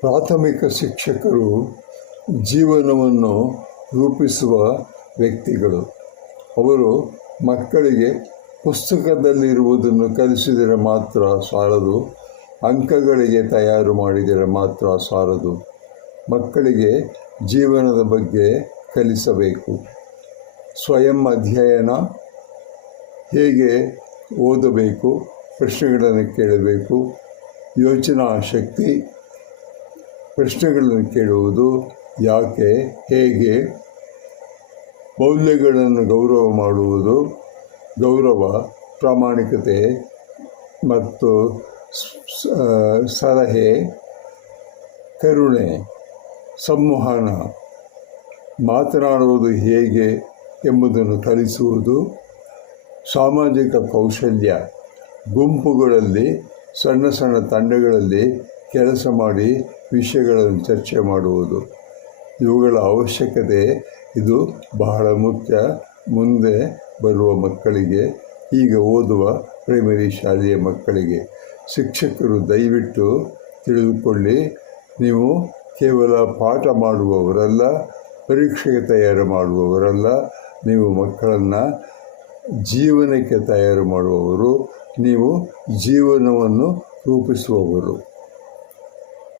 ಪ್ರಾಥಮಿಕ ಶಿಕ್ಷಕರು ಜೀವನವನ್ನು ರೂಪಿಸುವ ವ್ಯಕ್ತಿಗಳು. ಅವರು ಮಕ್ಕಳಿಗೆ ಪುಸ್ತಕದಲ್ಲಿರುವುದನ್ನು ಕಲಿಸಿದರೆ ಮಾತ್ರ ಸಾಲದು, ಅಂಕಗಳಿಗೆ ತಯಾರು ಮಾಡಿದರೆ ಮಾತ್ರ ಸಾಲದು. ಮಕ್ಕಳಿಗೆ ಜೀವನದ ಬಗ್ಗೆ ಕಲಿಸಬೇಕು. ಸ್ವಯಂ ಅಧ್ಯಯನ, ಹೇಗೆ ಓದಬೇಕು, ಪ್ರಶ್ನೆಗಳನ್ನು ಕೇಳಬೇಕು, ಯೋಚನಾ ಶಕ್ತಿ, ಪ್ರಶ್ನೆಗಳನ್ನು ಕೇಳುವುದು, ಯಾಕೆ, ಹೇಗೆ, ಮೌಲ್ಯಗಳನ್ನು ಗೌರವ ಮಾಡುವುದು, ಗೌರವ, ಪ್ರಾಮಾಣಿಕತೆ ಮತ್ತು ಸಲಹೆ, ಕರುಣೆ, ಸಂವಹನ, ಮಾತನಾಡುವುದು ಹೇಗೆ ಎಂಬುದನ್ನು ಕಲಿಸುವುದು, ಸಾಮಾಜಿಕ ಕೌಶಲ್ಯ, ಗುಂಪುಗಳಲ್ಲಿ ಸಣ್ಣ ಸಣ್ಣ ತಂಡಗಳಲ್ಲಿ ಕೆಲಸ ಮಾಡಿ ವಿಷಯಗಳನ್ನು ಚರ್ಚೆ ಮಾಡುವುದು. ಇವುಗಳ ಅವಶ್ಯಕತೆ ಇದು ಬಹಳ ಮುಖ್ಯ. ಮುಂದೆ ಬರುವ ಮಕ್ಕಳಿಗೆ, ಈಗ ಓದುವ ಪ್ರೈಮರಿ ಶಾಲೆಯ ಮಕ್ಕಳಿಗೆ. ಶಿಕ್ಷಕರು ದಯವಿಟ್ಟು ತಿಳಿದುಕೊಳ್ಳಿ, ನೀವು ಕೇವಲ ಪಾಠ ಮಾಡುವವರಲ್ಲ, ಪರೀಕ್ಷೆಗೆ ತಯಾರು ಮಾಡುವವರಲ್ಲ, ನೀವು ಮಕ್ಕಳನ್ನು ಜೀವನಕ್ಕೆ ತಯಾರು ಮಾಡುವವರು, ನೀವು ಜೀವನವನ್ನು ರೂಪಿಸುವವರು.